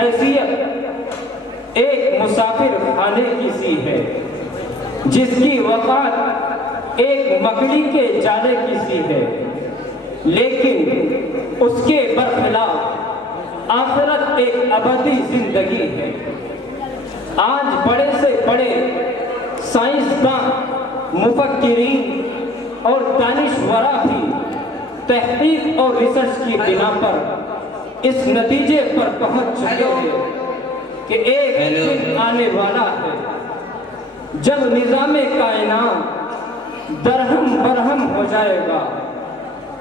حیثیت ایک مسافر خانے کی سی ہے، جس کی وفات ایک مکڑی کے جالے کی سی ہے، لیکن اس کے برخلاف آخرت ایک ابدی زندگی ہے۔ آج بڑے سے بڑے سائنسداں، مفکرین اور دانشورہ بھی تحقیق اور ریسرچ کی بنا پر اس نتیجے پر پہنچ چکے ہیں کہ ایک دن آنے والا ہے جب نظام کائنات درہم برہم ہو جائے گا،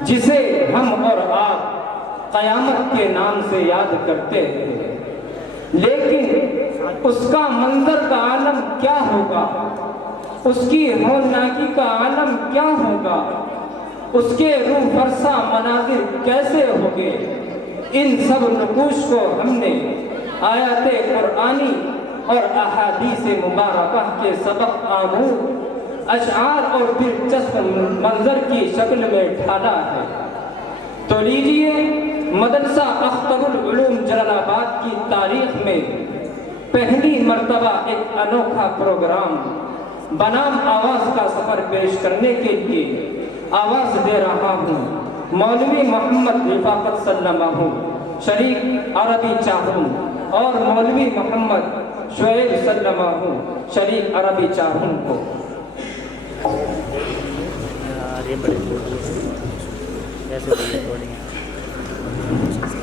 جسے ہم اور آپ قیامت کے نام سے یاد کرتے ہیں، لیکن اس کا منظر کا عالم کیا ہوگا، اس کی ہولناکی کا عالم کیا ہوگا، اس کے روح فرسا مناظر کیسے ہوگے، ان سب نقوش کو ہم نے آیات قرآنی اور احادیث مبارکہ کے سبق آموز اشعار اور دلچسپ منظر کی شکل میں ڈھالا ہے۔ تو لیجئے مدرسہ اختر العلوم جلال آباد کی تاریخ میں پہلی مرتبہ ایک انوکھا پروگرام بنام آواز کا سفر پیش کرنے کے لیے آواز دے رہا ہوں۔ مولوی محمد رفاقت سلمہ شریک عربی چاہوں اور مولوی محمد شعیب سلمہ شریک عربی چاہوں کو۔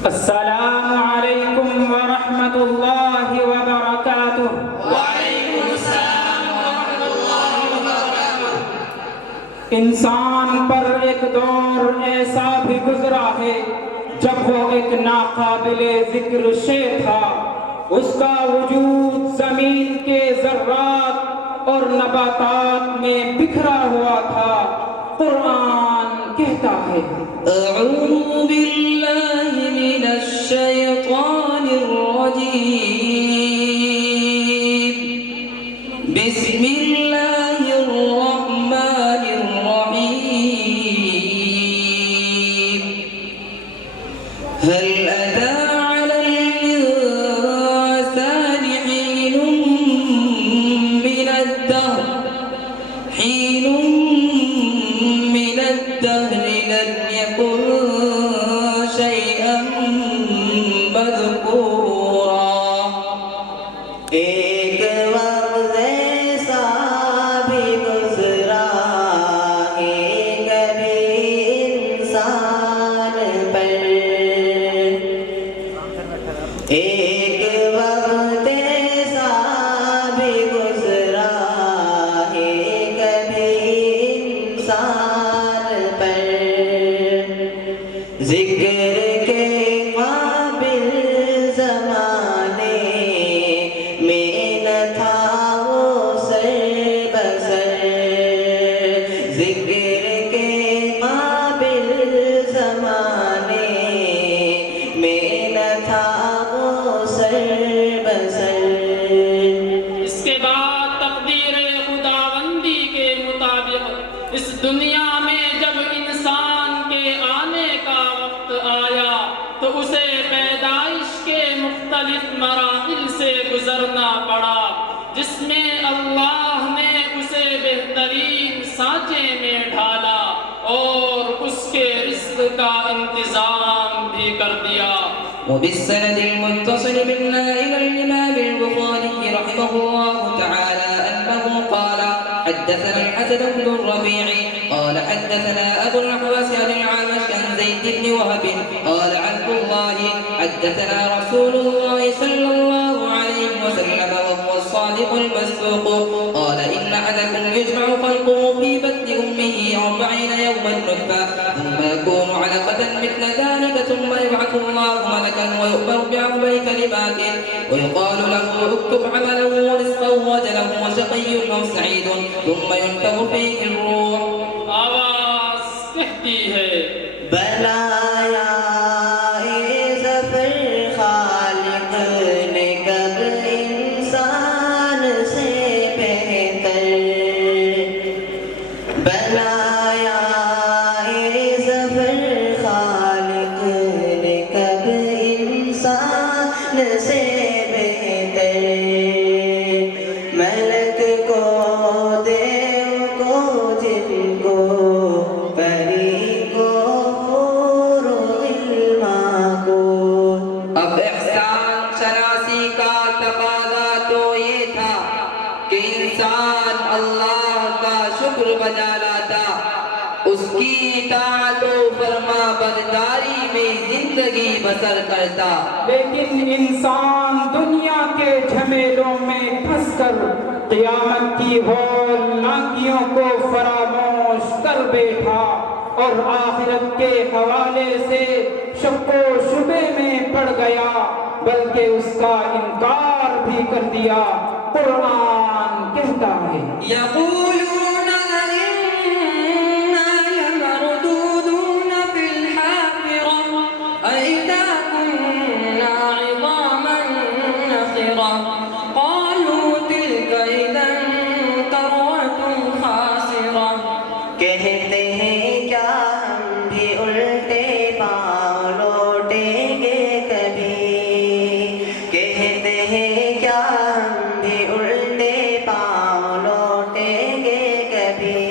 السلام علیکم ورحمۃ اللہ وبرکاتہ۔ وعلیکم السلام ورحمۃ اللہ وبرکاتہ۔ انسان پر ایک دور ایسا بھی گزرا ہے جب وہ ایک ناقابل ذکر شے تھا، اس کا وجود زمین کے ذرات اور نباتات میں بکھرا ہوا تھا۔ قرآن کہتا ہے اعوذ باللہ من الشیطان الرجیم، بسم اللہ الرحمن الرحیم، هل أتى على الإنسان حين من الدهر لم يكن شيئا مذكورا۔ ایک وقت ایسا بھی گزرا ہے کبھی انسان پر، ایک وقت ایسا بھی گزرا ہے کبھی انسان پر، ذکر کے قابل زمانے میں نہ تھا وہ سر بسر، ذکر کے قابل زمانے میں نہ تھا وہ سر بسر۔ اس کے بعد تقدیر خداوندی کے مطابق اس دنیا میں جب انسان کے آنے کا وقت آیا تو اسے پیدائش کے مختلف مراحل سے گزرنا پڑا، جس میں اللہ نے اسے بہترین سانچے میں ڈھالا اور اس کے رزق کا انتظام بھی کر دیا۔ وبالسند المتصل منا إلى الإمام البخاري رحمه الله تعالى أنه قال حدثنا الحسن بن الربيع قال حدثنا أبو الأحوص عن الأعمش عن زيد بن وهب قال عبد الله حدثنا رسول الله صلى الله عليه وسلم وهو الصادق المصدوق قال إن أحدكم يجمع خلقه في بطن أمه 40 يوما نطفة ثم يكون علقة مثل ذلك ثم يبعث الله ملكا ويؤمر بأربع كلمات ويقال له اكتب عمله ورزقه وأجله وشقي أو سعيد ثم ينفخ فيه الروح۔ آواز کہتی ہے بنایا ظفر خالق نے کب انسان سے بہتر، بنایا ظفر خالق نے کب انسان سے کی اطاعت و فرما برداری میں زندگی بسر کرتا، لیکن انسان دنیا کے جھمیلوں میں پھنس کر قیامت کی ہولناکیوں کو فراموش کر بیٹھا اور آخرت کے حوالے سے شک و شبے میں پڑ گیا، بلکہ اس کا انکار بھی کر دیا۔ قرآن کہتا ہے یقولون اِنَّا لَمَرْدُودُونَ فِي الْحَافِرَةِ أَإِذَا كُنَّا عِظَامًا نَخِرَةً قَالُوا تِلْكَ إِذًا كَرَّةٌ خَاسِرَةٌ۔ کہتے ہیں کیا ہم بھی الٹے پاؤں لوٹیں گے کبھی، کہتے ہیں کیا ہم بھی الٹے پاؤں لوٹیں گے کبھی،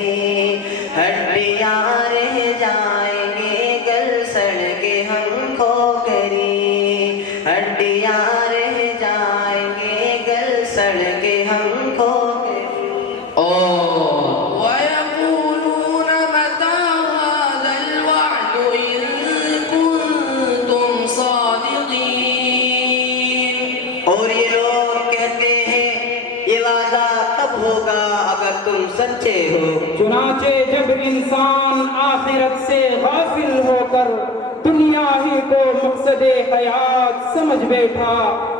ہڈیاں رہ جائیں گے گل سڑ کے ہم کھوکھری، ہڈیاں رہ جائیں گے گل سڑ کے ہم کھوکھری۔ وَيَقُولُونَ مَتَىٰ هَٰذَا الْوَعْدُ إِن كُنتُمْ صَادِقِينَ۔ اور یہ لوگ کہتے ہیں یہ وعدہ کب ہوگا اگر تم سچے ہو۔ چنانچہ جب انسان آخرت سے غافل ہو کر دنیا ہی کو مقصد حیات سمجھ بیٹھا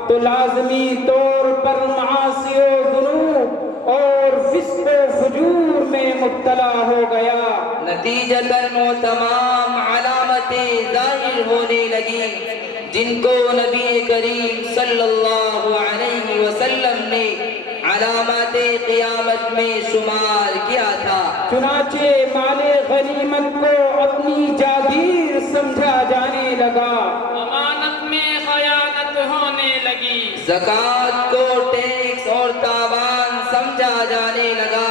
تو لازمی طور پر معاصی و ذنوب اور فسق و فجور میں مبتلا ہو گیا۔ نتیجتاً وہ تمام علامتیں ظاہر ہونے لگی جن کو نبی کریم صلی اللہ علیہ وسلم نے علامات قیامت میں شمار کیا تھا۔ چنانچہ مال غنیمت کو اپنی جاگیر سمجھا جانے لگا، امانت میں خیانت ہونے لگی، زکوٰۃ کو ٹیکس اور تاوان سمجھا جانے لگا،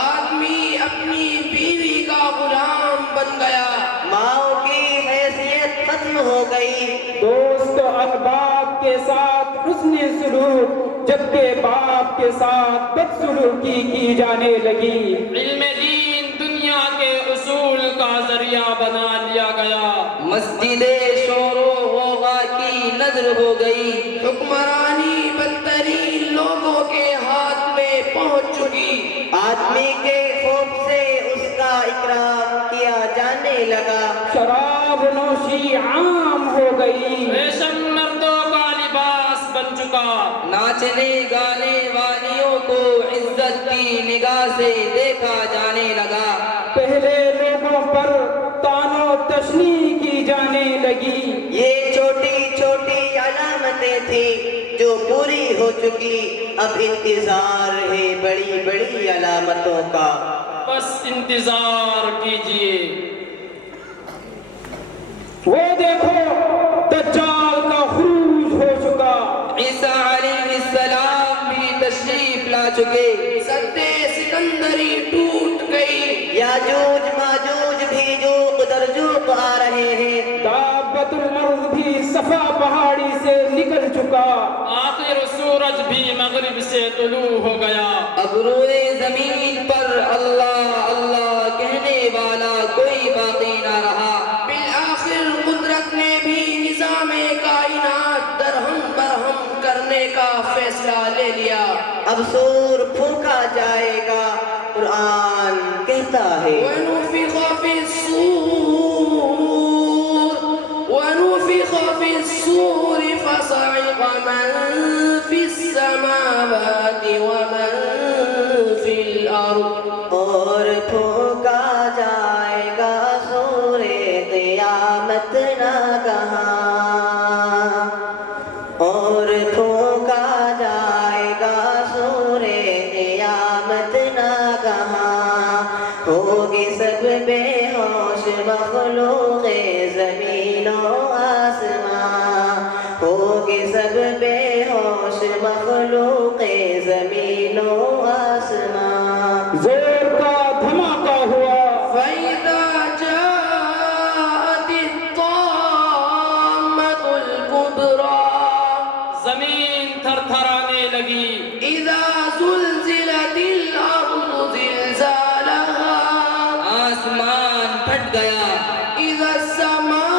آدمی اپنی بیوی کا غلام بن گیا، ماؤں کی حیثیت ختم ہو گئی، دوست و احباب کے ساتھ حسن سلوک جبکہ باپ کے ساتھ بدسلوکی کی جانے لگی۔ علم دین دنیا کے اصول کا ذریعہ بنا لیا گیا، مسجدیں شور و غوغا کی نظر ہو گئی، حکمرانی بدترین لوگوں کے ہاتھ میں پہنچ چکی، آدمی کے خوف سے اس کا اکرام کیا جانے لگا، شراب نوشی عام ہو گئی، ریشم مردوں کا لباس بن چکا، ناچنے گانے والیوں کو عزت کی نگاہ سے دیکھا جانے لگا، پہلے لوگوں پر طعن و تشنیع کی جانے لگی، یہ چھوٹی چھوٹی علامتیں تھیں جو پوری ہو چکی، اب انتظار ہے بڑی بڑی علامتوں کا۔ بس انتظار کیجئے۔ وہ دیکھو دجال کا خروج ہو چکا، عیسیٰ علیہ السلام بھی تشریف لا چکے، سد سکندری ٹوٹ گئی، یاجوج ماجوج بھی جوق در جوق آ رہے ہیں، دابت الارض بھی صفا پہاڑی سے نکل چکا، آخر سورج بھی مغرب سے طلوع ہو گیا، اب روئے زمین پر اللہ اللہ کہنے والا کوئی باقی نہ رہا، بالآخر قدرت نے بھی نظام کائنات درہم برہم کرنے کا فیصلہ لے لیا، اب سور پھونکا جائے گا، قرآن کہتا ہے وَنُفِخَ فِي الصُّورِ وَنُفِخَ فِي الصُّورِ فَصَعِقَ مَن فِي السَّمَاوَاتِ وَمَن فِي الْأَرْضِ، اور پھونکا جائے گا سور قیامت ناگہاں، اور پھونکا جائے گا سور قیامت ناگہاں، ہوگی سب بے ہوش مخلوق زمین و آسمان، ہوگی سب بے ہوش مخلوق زمین و آسمان، زور کا دھماکہ ہوا، فَإِذَا جَاءَتِ الطَّامَّةُ گیا. اذا السماء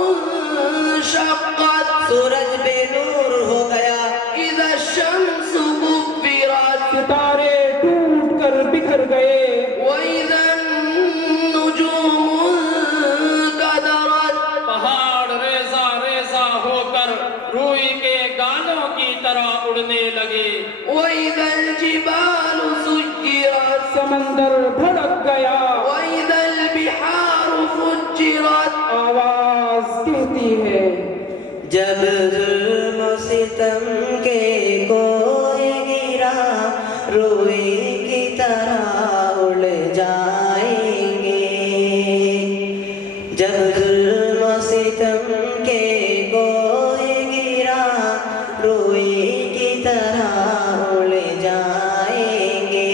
انشقت سورج بے نور ہو گیا. اذا الشمس كبرت ستارے ٹوٹ کر بکھر گئے. واذا النجوم انكدرت پہاڑ ریزہ ریزہ ہو کر روئی کے گالوں کی طرح اڑنے لگے. واذا الجبال سجرت سمندر بھڑک گیا. واذا البحار فجرت آواز کہتی ہے جب ظلم و ستم کے کوئے گرا روئی کی طرح اڑ جائیں گے. جب ظلم و ستم کے کوئے گرا روئی کی طرح اڑ جائیں گے.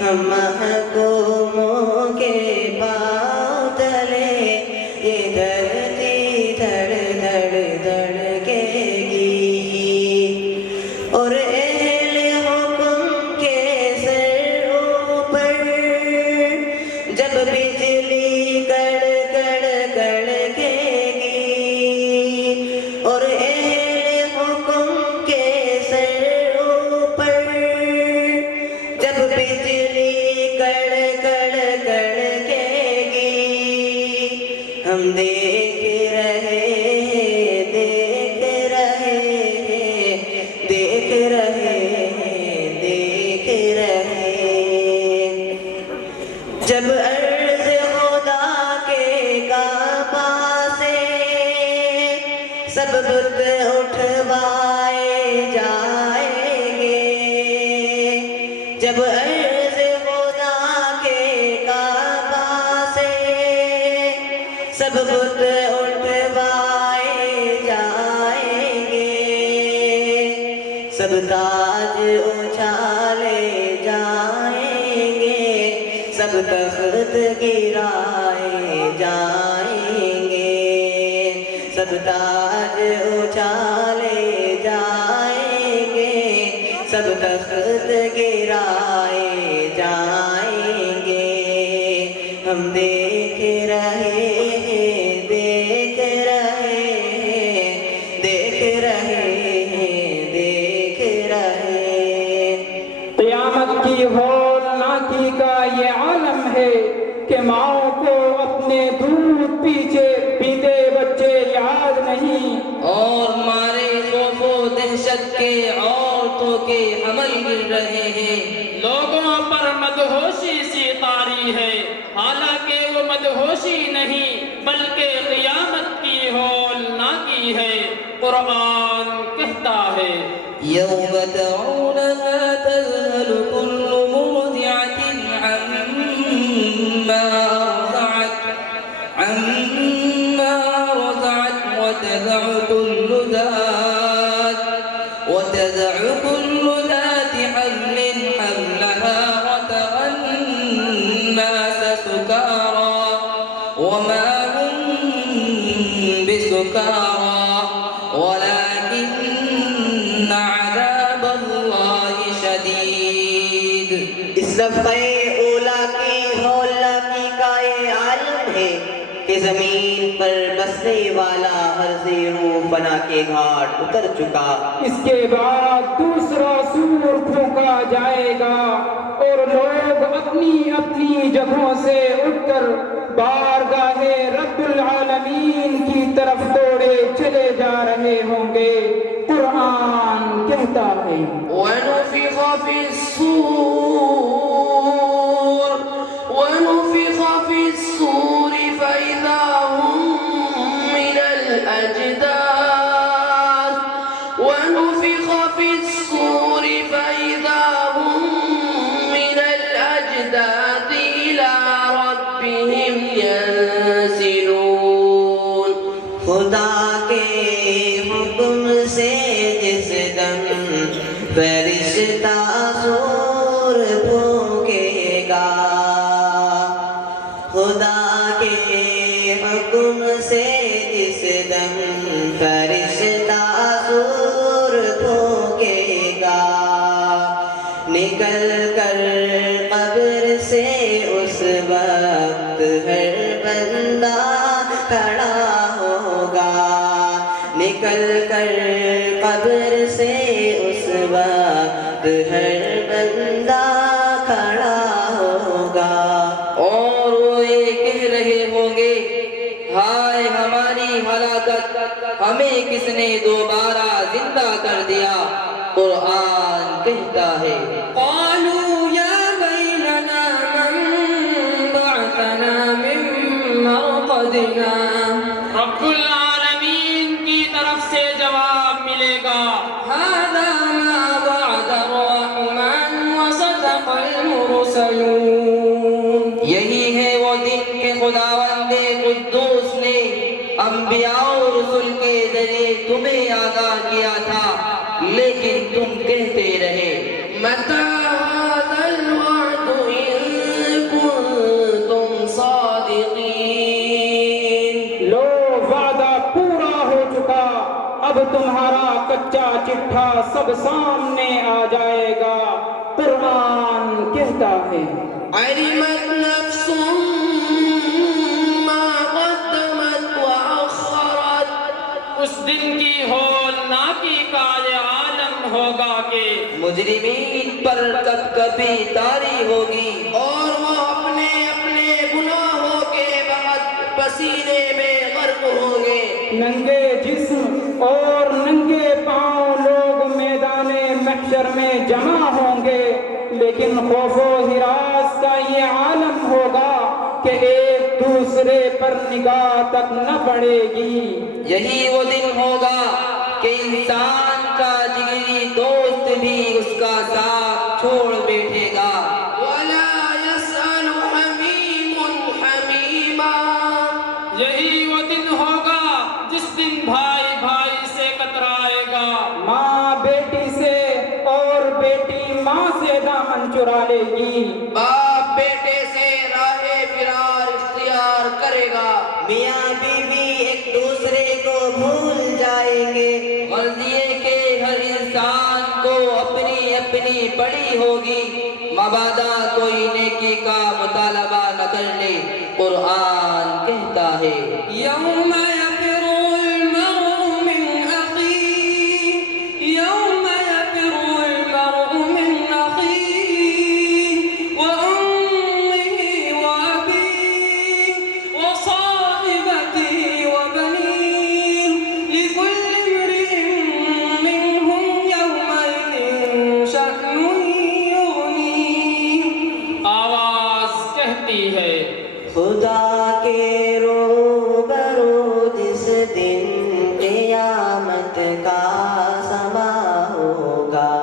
ہم محکوموں کے پاؤں تلے یہ دھرتی دھڑ دھڑ دھڑکے گی اور اہل حکم کے سر اوپر جب بجلی کڑ کڑ کڑکے گی اور اہل حکم کے سر اوپر جب بجلی کڑ کڑ کڑکے گی. ہم دیکھ رہے ہیں دیکھ رہے ہیں دیکھ رہے ہیں دیکھ رہے ہیں. جب عرض خدا کے کعبہ سے سب بت اٹھوائے جائیں گے. جب عرض خدا کے کعبہ سے سب بت اٹھوائے جائیں گے. سب تاج اچھالے جائیں گے. سب تخت گرائے جائیں گے. سب تاج اچھالے جائیں گے. سب تخت گرائے جائیں گے. ہم دیکھ رہے ہیں دیکھ رہے ہیں دیکھ رہے ہیں دیکھ رہے ہیں. قیامت کی ہولناکی کا یہ عالم ہے کہ ماؤں کو اپنے دودھ پیتے بچے یاد نہیں. اور مارے خوف و دہشت کے عورتوں کے حمل گر رہے ہیں. لوگوں پر مدہوشی سی طاری ہے حالانکہ وہ مدہوشی نہیں بلکہ قیامت کی ہولناکی ہے. قرآن کہتا ہے يوم ترونها تذهل كل مرضعة عما أرضعت وتضع كل ذات حمل حملها وترى الناس سكارى وما هم بسكارى ولكن عذاب الله شديد. اس صفحہ اولا کی ہولناکی کا یہ عالم ہے کہ زمین پر بسنے والا ہر زیرو فنا کے گھاٹ اتر چکا. اس کے بعد دوسرا سور پھونکا جائے گا اور لوگ اپنی اپنی جگہوں سے اٹھ کر بارگاہ رب العالمین کی طرف دوڑے چلے جا رہے ہوں گے. قرآن کہتا ہے ونفخ في الصور فإذا هم من الأجداث ونفخ في الصور فإذا هم من الأجداث إلى ربهم ينسلون. خدا کے حکم سے جس دم فرشتہ سور پھونکے گا. خدا کے حکم سے جس دم فرشتہ سور پھونکے گا. نکل کر قبر سے اس وقت نکل کر قبر سے اس وقت ہر بندہ کھڑا ہوگا، اور وہ یہ کہہ رہے ہوں گے ہائے ہماری ہلاکت، ہمیں کس نے دوبارہ زندہ کر دیا؟ قرآن کہتا ہے قالوا یا ویلنا من بعثنا من مرقدنا، رب العالمین کی طرف سے جواب ملے گا، هذا ما وعد الرحمن وصدق المرسلون۔ یہی ہے وہ دن کہ خداوند قدوس نے انبیاء و رسل کے ذریعے تمہیں آگاہ کیا تھا، لیکن تم کہتے رہے متى هذا الوعد إن كنتم صادقين، لو وعدہ پورا ہو چکا، اب تمہارا کچا چٹھا سب سامنے آ جائے گا۔ قرآن کہتا ہے علمت نفس ما قدمت وأخرت، اس دن کی ہولناکی کا یہ عالم ہوگا کہ مجرمین پر کب کبھی طاری ہوگی، اور وہ اپنے اپنے گناہوں کے بعد پسینے میں غرق ہوں گے۔ ننگے جسم اور ننگے پاؤں لوگ میدان محشر میں جمع ہوں گے، لیکن خوف و ہراس کا یہ عالم ہوگا کہ ایک دوسرے پر نگاہ تک نہ پڑے گی۔ یہی وہ دن ہوگا کہ انسان کا جگری دوست بھی اس کا ساتھ چھوڑ بیٹھے گا، وَلَا يَسْأَلُ حَمِيمٌ حَمِيمًا، یہی وہ دن ہوگا جس دن بھائی بھائی سے کترائے گا، ماں بیٹی سے اور بیٹی ماں سے دامن چرا لے گی، باپ بیٹے سے راہ فرار اختیار کرے گا، میاں بیوی ایک دوسرے کو بھول جائیں گے، غرض یہ کہ ہر انسان کو اپنی اپنی پڑی ہوگی، مبادا کوئی نیکی کا مطالبہ نہ کر لے۔ قرآن کہتا ہے یوم یفر المرء من اخیہ، یوم یفر المرء من اخیہ وامہ وابیہ وصاحبتہ وبنیہ، لکل امرئ منہم یومئذ شأن یغنیہ۔ آواز کہتی ہے خدا کے روبرو جس دن قیامت کا سما ہوگا،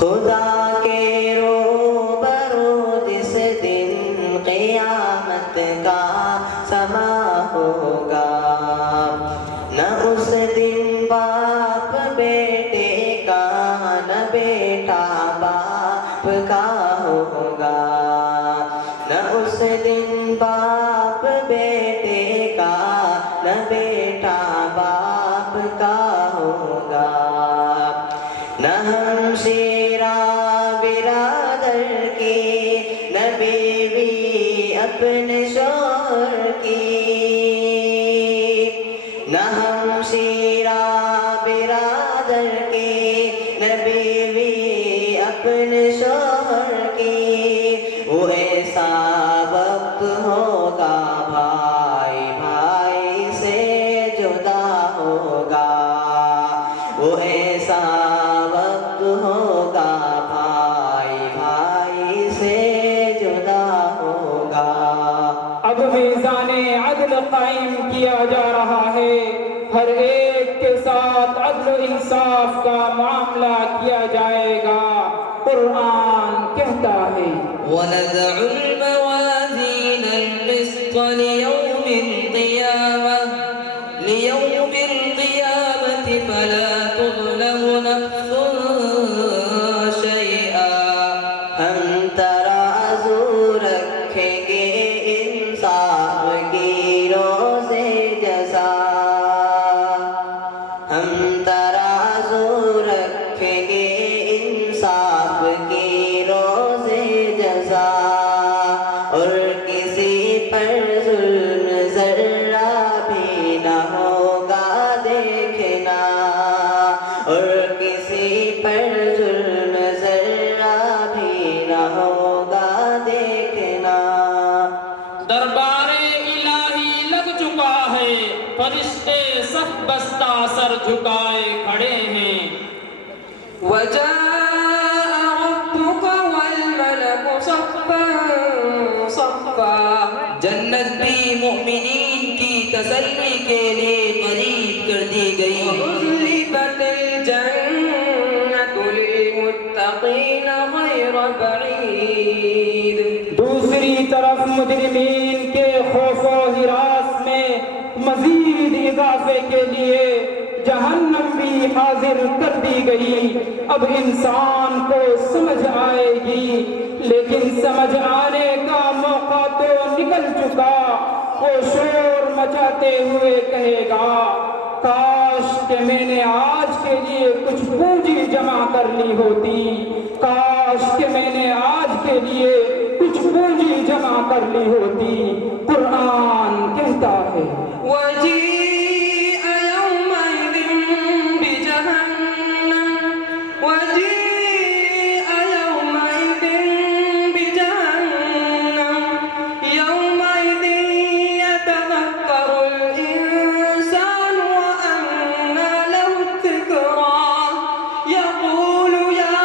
خدا کے روبرو جس دن قیامت کا سما ہوگا، نہ اس دن باپ بیٹے کا، نہ بیٹا باپ کا ہوگا، نہ اس دن باپ بیٹے کا، نہ بیٹا باپ کا ہوگا، نہ ہمشیرہ برادر کی، نہ بیوی اپنے شوہر کی، نہ ہمشیرہ برادر کی، نہ بیوی اپنے شوہر کی، وہ ایسا وقت ہوگا بھائی بھائی سے جدا ہوگا، وہ ایسا وقت ہوگا بھائی بھائی سے جدا ہوگا۔ اب میزان عدل قائم کیا جا رہا ہے، ہر ایک کے ساتھ عدل و انصاف کا معاملہ کیا جائے گا۔ قرآن کہتا ہے وَنَزَعُ الْمَوَازِينَ الْقِسْطَ لِيَوْمِ الْقِيَامَةِ فَلَا تُظْلَمُ نَفْسٌ شَيْئًا، ہم ترازو رکھیں گے انصاف کی روز جزا، ہم ترازو رکھیں گے انصاف کی روز جزا، اور کسی پر ظلم ذرہ بھی نہ ہوگا فرشتے صف بستہ سر جھکائے کھڑے ہیں. وجاء ربك والملك صفا صفا. جنت بھی مومنین کی تسلی کے لیے قریب کر دی گئی. وأزلفت الجنة للمتقين غير بعيد. دوسری طرف مجرمین کے خوف و ہراس میں مزید اضافے کے لیے جہنم بھی حاضر کر دی گئی. اب انسان کو سمجھ آئے گی، لیکن سمجھ آنے کا موقع تو نکل چکا. وہ شور مچاتے ہوئے کہے گا کاش کہ میں نے آج کے لیے کچھ پونجی جمع کر لی ہوتی، کاش کہ میں نے آج کے لیے کچھ پونجی جمع کر لی ہوتی. قرآن کہتا ہے وجيء يومئذ بجهنم وجيء يومئذ بجهنم يومئذ يتذكر الإنسان وأنى له الذكرى يقول يا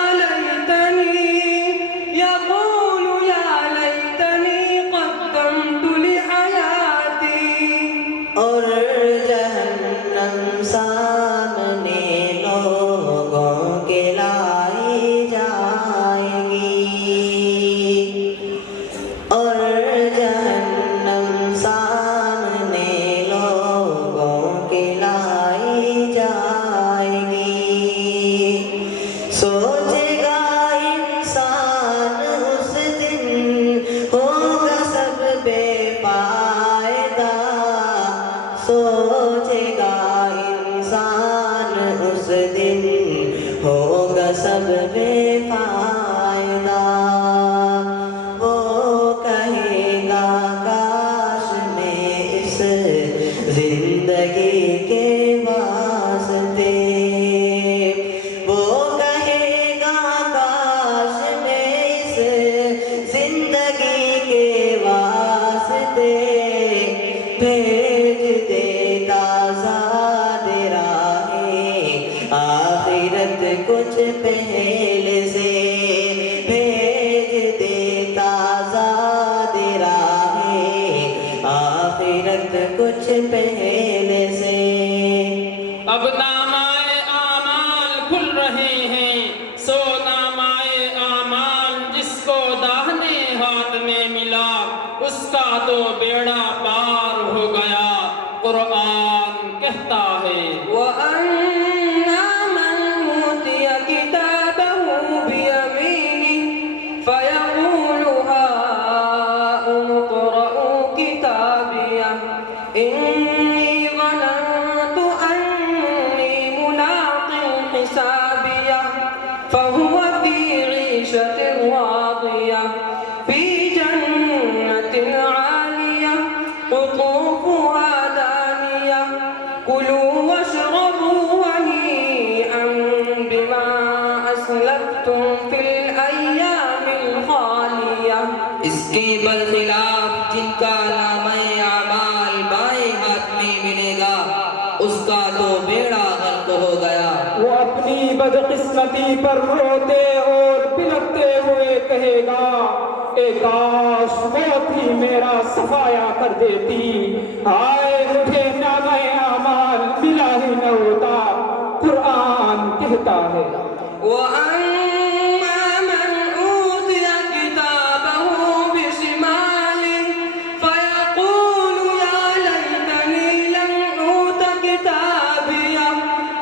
ليتني قدمت لحياتي. اور جہنم سامنے لوگوں کے لائی جائے گی. اور جہنم سامنے لوگوں کے لائی جائے گی. سوچے گا انسان اس دن ہوگا سب بے فائدہ. سوچے گا انسان اس دن ہوگا سب بے فائدہ. وہ کہے گا کاش میں اس زندگی کے واسطے. وہ کہے گا کاش میں اس زندگی کے واسطے بھیج دیتا زاد راہیں آخرت کچھ پہلے سے. بھیج دیتا زاد راہیں آخرت کچھ پہلے سے. اب نامۂ اعمال کھل رہے ہیں. سو نامۂ اعمال جس کو داہنے ہاتھ میں ملا اس کا تو بیڑا پار ہو گیا. قرآن کہتا ہے وأما من أوتي كتابه بيمينه فيقول هاؤم اقرءوا كتابيه إني ظننت أني ملاق حسابيه فهو في عيشة راضية في جنة عالية قطوفها دانية. كلوا واشربوا هنيئا بما أسلفتم في الأيام الخالية. اس کے برخلاف جن کا نامۂ اعمال بائیں ہاتھ میں ملے گا اس کا تو بیڑا غرق ہو گیا. وہ اپنی بدقسمتی پر روتے اور بلکتے ہوئے کہے گا اے کاش موت ہی میرا صفایا کر دیتی. ہائے مجھے نامۂ اعمال ملا ہی نہ ہوتا. قرآن کہتا ہے وأما من أوتي كتابه بشماله فيقول يا ليتني لم أوت كتابيه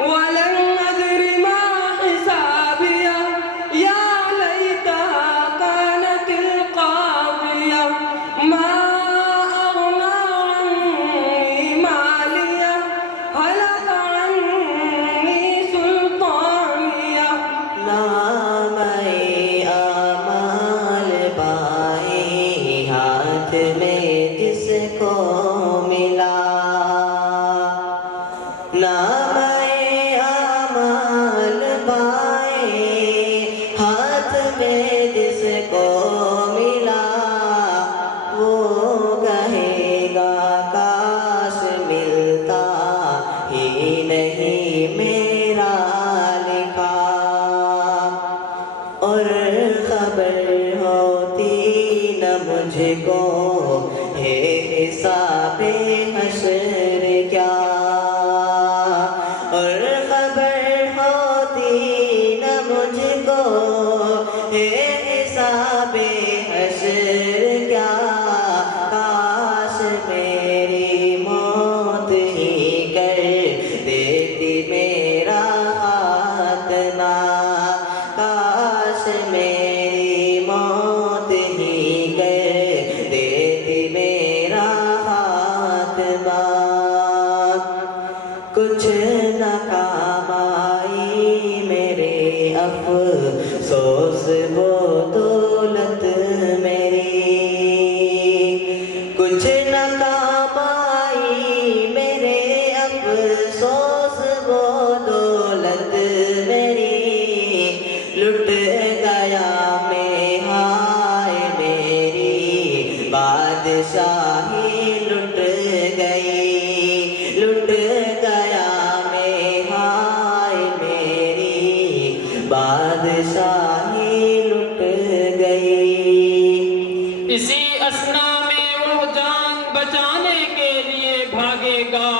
ولم أدر ما حسابيه يا ليتها كانت القاضية ما أغنى عني ماليه هلك عني سلطانيه. لا میری موت ہی کر دیتی میرا خاتمہ، کاش میری موت ہی کر دیتی میرا خاتمہ، کچھ نہ کام آئی میرے افسوس وہ دولت میری، کچھ نہ کام آئی میرے افسوس وہ دولت میری، لٹ گیا میں ہائے میری بادشاہی لٹ گئی، لٹ گیا میں ہائے میری بادشاہی لٹ گئی۔ اسی اسنا میں وہ جان بچانے کے لیے بھاگے گا،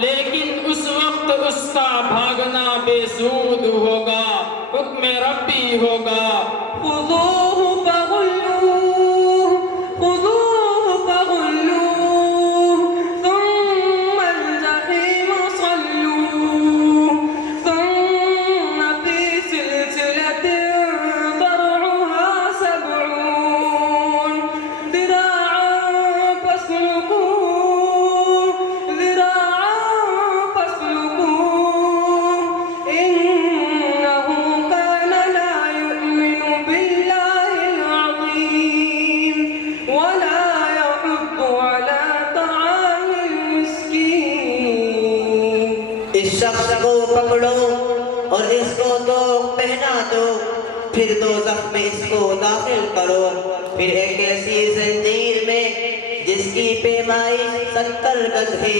لیکن اس وقت اس کا بھاگنا بے سود ہوگا، حکم ربی ہوگا۔ خذوہ فغلوہ، خذوہ فغلوہ، ثم الجحیم صلوہ، ثم فی سلسلۃ ذرعها 70 ذراعا فاسلكوه، ذراعا فاسلكوه، إنه كان لا يؤمن بالله العظيم ولا يحض على طعام المسكين۔ اس شخص کو پکڑو اور اس کو تو پہنا دو، پھر دوزخ میں اس کو داخل کرو، پھر ایک ایسی زنجیر میں جس کی پیمائی 70 گز ہے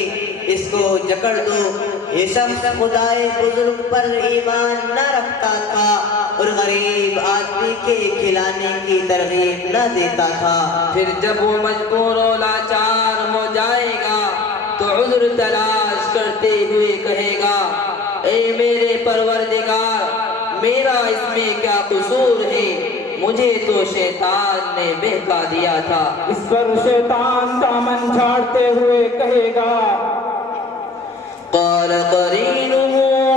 اس کو جکڑ دو۔ یہ شخص خدائے بزرگ پر ایمان نہ رکھتا تھا اور غریب آدمی کے کھلانے کی ترغیب نہ دیتا تھا۔ پھر جب وہ مجبور و لاچار ہو جائے گا تو عذر تلاش کرتے ہوئے کہے گا، اے میرے پروردگار، میرا اس میں کیا قصور ہے، مجھے تو شیطان نے بہکا دیا تھا۔ اس پر شیطان دامن جھاڑتے ہوئے کہے گا، قال قرينه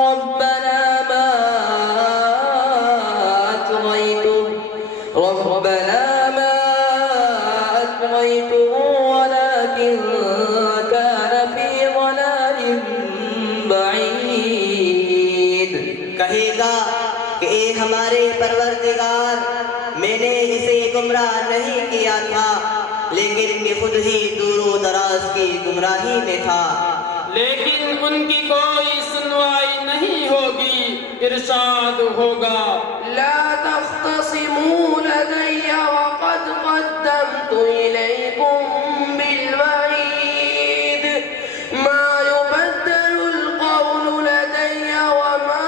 ربنا ما أطغيته، ربنا ما أطغيته ولكن كان في ضلال بعيد۔ کہے گا کہ اے ہمارے پروردگار، میں نے اسے گمراہ نہیں کیا تھا، لیکن یہ خود ہی دور و دراز کی گمراہی میں تھا۔ لیکن ان کی کوئی سنوائی نہیں ہوگی، ارشاد ہوگا، لا تختصموا لدي وقد قدمت إليكم بالوعيد، ما يبدل القول لدي وما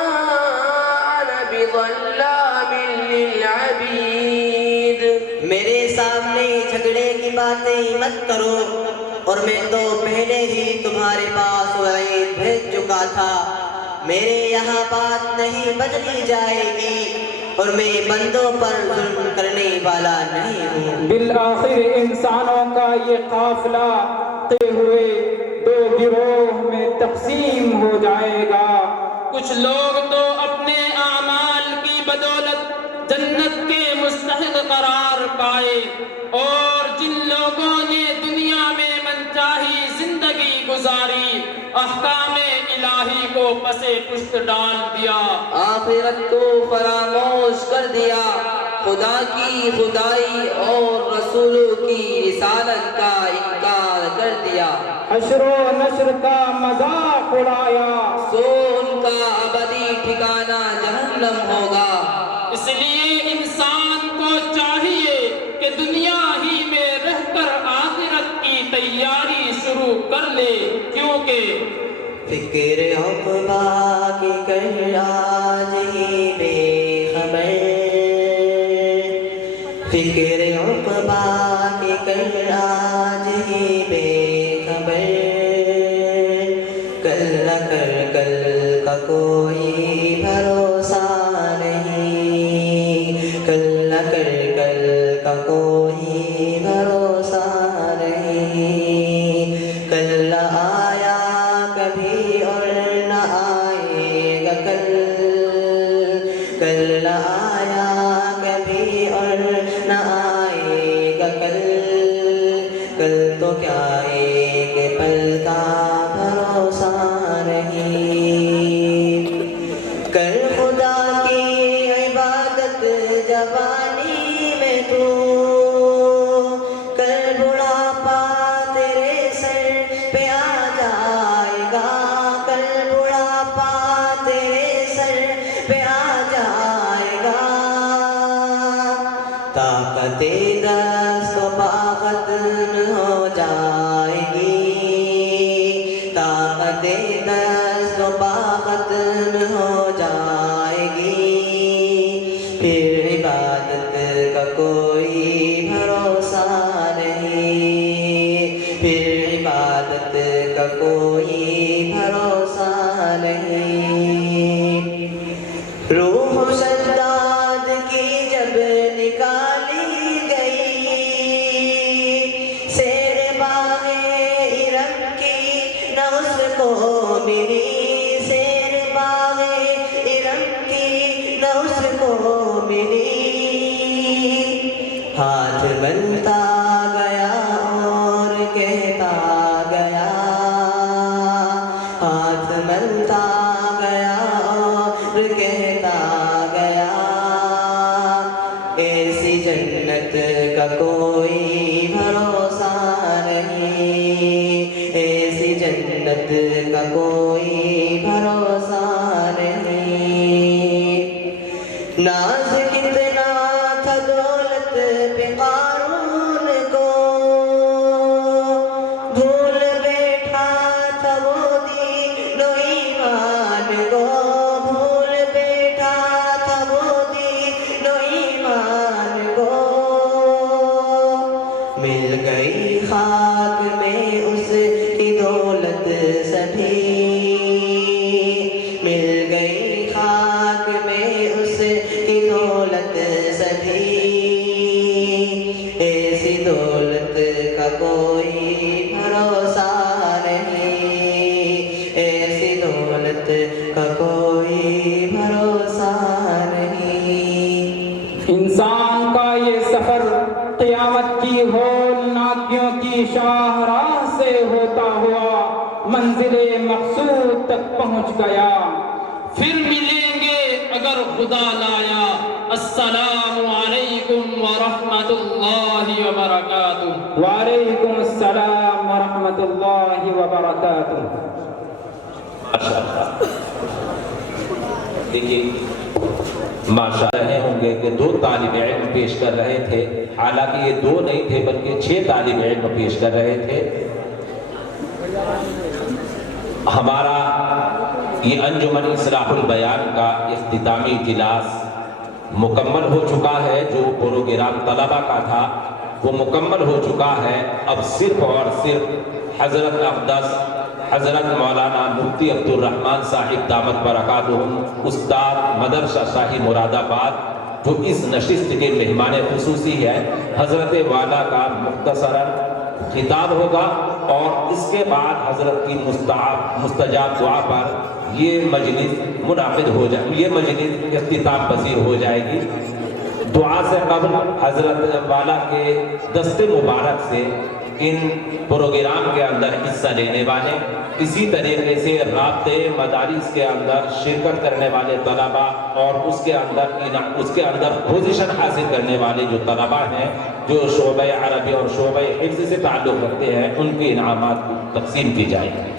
أنا بظلام للعبيد۔ میرے سامنے جھگڑے کی باتیں مت کرو، اور میں تو پہلے ہی تمہارے پاس وعید بھیج چکا تھا، میرے یہاں بات نہیں بدلی جائے گی، اور میں بندوں پر ظلم کرنے والا نہیں ہوں۔ بالآخر انسانوں کا یہ قافلہ تے ہوئے 2 گروہ میں تقسیم ہو جائے گا۔ کچھ لوگ تو اپنے اعمال کی بدولت جنت کے مستحق قرار پائے، اور جن لوگوں نے دنیا میں منچاہی زندگی گزاری، احکام الہی کو پسے پشت ڈال دیا، آخرت کو فراموش کر دیا، خدا کی خدائی اور رسولوں کی رسالت کا انکار کر دیا، حشر و نشر کا مذاق اڑایا، سو ان کا ابدی ٹھکانہ جہنم ہوگا۔ اس لیے انسان کو چاہیے کہ دنیا ہی میں رہ کر آخرت کی تیاری شروع کر لے، کیونکہ فکر عقبا کی کر آج ہی بے خبر، فکر عقبا کی کر آج ہی بے خبر، کل نہ کر کل کا کوئی بھروسہ نہیں، کل نہ کر کل کا کوئی بھروسہ نہیں، نہ آیا کبھی اور نہ آئے گا کل، کل نہ آیا کبھی اور نہ آئے گا کل، کل تو کیا ایک پل کا بھروسہ نہیں، کل خدا کی عبادت جوانی میں تو، کل بڑھاپا تیرے سر پہ آ جائے گا، کل بڑھاپا تیرے سر پہ آ جائے گا، طاقت دست و پا ختم ہو جائے گی، طاقت دست و پا ختم ہو جائے گی، پھر عبادت کا کوئی بھروسہ نہیں، پھر عبادت کا کوئی بھروسہ نہیں، روح شداد کی جب نکالی گئی، سیر باغ ارم کی نہ اس کو ملی، سیر باغ ارم کی نہ اس کو ملی، ہاتھ بنتا گیا اور کہتا گیا، ہاتھ بنتا گیا اور کہتا گیا، ایسی جنت کا کوئی بھروسہ نہیں، ایسی جنت کا کوئی بھروسہ نہیں، ناز کتنا تھا دولت پہ قارون کو، بھول بیٹھا تھا وہ دین و ایمان کو، بھول بیٹھا تھا وہ دین و ایمان کو، مل گئی خاک میں اس کی دولت سبھی، مل گئی خاک میں اس کی دولت سبھی، ایسی دولت کا کوئی بھروسہ نہیں، ایسی دولت کا کوئی بھروسہ نہیں، انسان کا یہ سفر قیامت کی ہولناکیوں کی شاہراہ سے ہوتا ہوا منزل مقصود تک پہنچ گیا، پھر ملیں گے اگر خدا لایا، السلام علیکم ورحمۃ اللہ وبرکاتہ۔ وعلیکم السلام ورحمۃ اللہ وبرکاتہ۔ دیکھیے ماشاء رہے ہوں گے کہ 2 طالب علم پیش کر رہے تھے، حالانکہ یہ 2 نہیں تھے بلکہ 6 طالب علم پیش کر رہے تھے۔ ہمارا یہ انجمن اصلاح البیان کا اختتامی اجلاس مکمل ہو چکا ہے، جو پروگرام طلبہ کا تھا وہ مکمل ہو چکا ہے۔ اب صرف اور صرف حضرت اقدس حضرت مولانا مفتی عبد الرحمن صاحب دامت برکاتہم، استاد مدرسہ شاہی مراد آباد، جو اس نشست کے مہمان خصوصی ہے، حضرت والا کا مختصراً خطاب ہوگا، اور اس کے بعد حضرت کی مستجاب دعا پر یہ مجلس منعقد ہو جائے، یہ مجلس اختتام پذیر ہو جائے گی۔ دعا سے قبل حضرت والا کے دست مبارک سے ان پروگرام کے اندر حصہ لینے والے، اسی طریقے سے رابطے مدارس کے اندر شرکت کرنے والے طلباء اور اس کے اندر پوزیشن حاصل کرنے والے جو طلباء ہیں، جو شعبہ عربی اور شعبہ حفظ سے تعلق رکھتے ہیں، ان کے انعامات کو تقسیم کی جائے گی۔